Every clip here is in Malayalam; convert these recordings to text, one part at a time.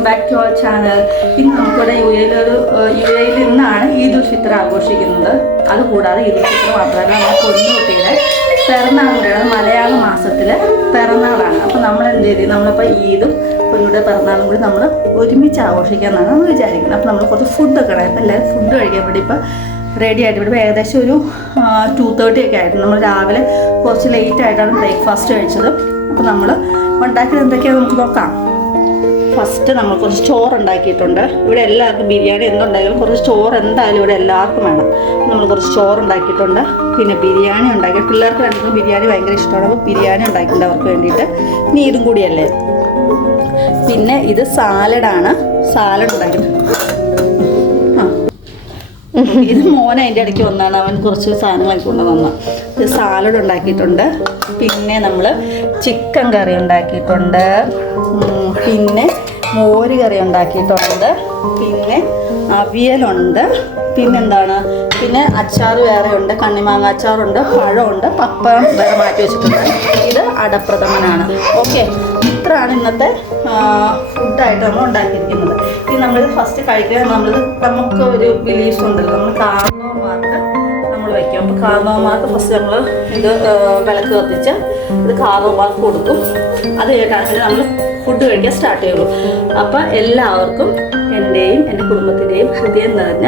Welcome back to our channel. ഇന്ന് നമുക്കിവിടെ യു എയിൽ ഇന്നാണ് ഈദ് ഉൽ ഫിത്തർ ആഘോഷിക്കുന്നത്. അതുകൂടാതെ ഈദ് ഉൽ ഫിത്തർ മാത്രമല്ല, നമ്മുടെ പൊന്നുകുട്ടിയുടെ പിറന്നാൾ കൂടെയാണ്. മലയാള മാസത്തിലെ പിറന്നാളാണ്. അപ്പോൾ നമ്മൾ എന്ത് ചെയ്തു, നമ്മളിപ്പോൾ ഈദും പൊന്നുകുട്ടിയുടെ പിറന്നാളും കൂടി നമ്മൾ ഒരുമിച്ച് ആഘോഷിക്കാമെന്നാണ് നമ്മൾ വിചാരിക്കുന്നത്. അപ്പോൾ നമ്മൾ കുറച്ച് ഫുഡൊക്കെ ഇടാം. അപ്പോൾ എല്ലാവരും ഫുഡ് കഴിക്കാൻ വേണ്ടി ഇപ്പോൾ റെഡി ആയിട്ട് ഇവിടെ ഏകദേശം ഒരു 2:30 ഒക്കെ ആയിരുന്നു. നമ്മൾ രാവിലെ കുറച്ച് ലേറ്റ് ആയിട്ടാണ് ബ്രേക്ക്ഫാസ്റ്റ് കഴിച്ചത്. അപ്പോൾ നമ്മൾ ഉണ്ടാക്കിയത് എന്തൊക്കെയാണെന്ന് നമുക്ക് നോക്കാം. ഫസ്റ്റ് നമ്മൾ കുറച്ച് ചോറ് ഉണ്ടാക്കിയിട്ടുണ്ട്. ഇവിടെ എല്ലാവർക്കും ബിരിയാണി എന്തുണ്ടായാലും കുറച്ച് ചോറ് എന്തായാലും ഇവിടെ എല്ലാവർക്കും വേണം. നമ്മൾ കുറച്ച് ചോറ് ഉണ്ടാക്കിയിട്ടുണ്ട്. പിന്നെ ബിരിയാണി ഉണ്ടാക്കി, പിള്ളേർക്ക് രണ്ടും ബിരിയാണി ഭയങ്കര ഇഷ്ടമാണ്. അപ്പോൾ ബിരിയാണി ഉണ്ടാക്കിയിട്ടുണ്ട് അവർക്ക് വേണ്ടിയിട്ട്. ഇനി ഇതും കൂടിയല്ലേ. പിന്നെ ഇത് സാലഡാണ്. സാലഡ് ഉണ്ടാക്കിയിട്ടുണ്ട്. ഇത് മോൻ അതിൻ്റെ ഇടയ്ക്ക് വന്നാണ്, അവൻ കുറച്ച് സാധനങ്ങളൊക്കെ കൊണ്ടുവന്ന. ഇത് സാലഡ് ഉണ്ടാക്കിയിട്ടുണ്ട്. പിന്നെ നമ്മൾ ചിക്കൻ കറി ഉണ്ടാക്കിയിട്ടുണ്ട്. പിന്നെ മോര് കറി ഉണ്ടാക്കിയിട്ടുണ്ട്. പിന്നെ അവിയലുണ്ട്. പിന്നെന്താണ്, പിന്നെ അച്ചാർ വേറെ ഉണ്ട്, കണ്ണിമാങ്ങ അച്ചാറുണ്ട്, പഴമുണ്ട്, പപ്പടം വേറെ മാറ്റി വെച്ചിട്ടുണ്ട്. ഇത് അടപ്രഥമനാണ്. ഓക്കെ, ഇത്രയാണ് ഇന്നത്തെ ഫുഡായിട്ട് നമ്മൾ ഉണ്ടാക്കിയിരിക്കുന്നത്. ഇനി നമ്മൾ ഫസ്റ്റ് കഴിക്കുക, നമുക്ക് ഒരു ബിലീഫ്സ് ഉണ്ടല്ലോ, നമ്മൾ കാർന്നവന്മാർക്ക് നമ്മൾ വയ്ക്കും. അപ്പോൾ കാർന്നവന്മാർക്ക് ഫസ്റ്റ് നമ്മൾ ഇത് വിളക്ക് കത്തിച്ച് ഇത് കാർന്നവന്മാർക്ക് കൊടുക്കും. അത് കഴിഞ്ഞിട്ടാണെങ്കിൽ നമ്മൾ ഫുഡ് കഴിക്കാൻ സ്റ്റാർട്ട് ചെയ്യുള്ളൂ. അപ്പോൾ എല്ലാവർക്കും എൻ്റെയും എൻ്റെ കുടുംബത്തിൻ്റെയും ഹൃദയം നിറഞ്ഞ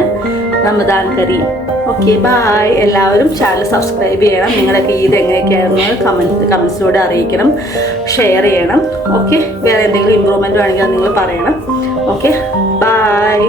റമദാൻ കരീം. Okay, bye. എല്ലാവരും ചാനൽ സബ്സ്ക്രൈബ് ചെയ്യണം. നിങ്ങളൊക്കെ ഈദ് എങ്ങനെയൊക്കെയായിരുന്നു കമൻസിലൂടെ അറിയിക്കണം, ഷെയർ ചെയ്യണം. ഓക്കെ, വേറെ എന്തെങ്കിലും ഇമ്പ്രൂവ്മെൻറ്റ് വേണമെങ്കിൽ നിങ്ങൾ പറയണം. Okay, by.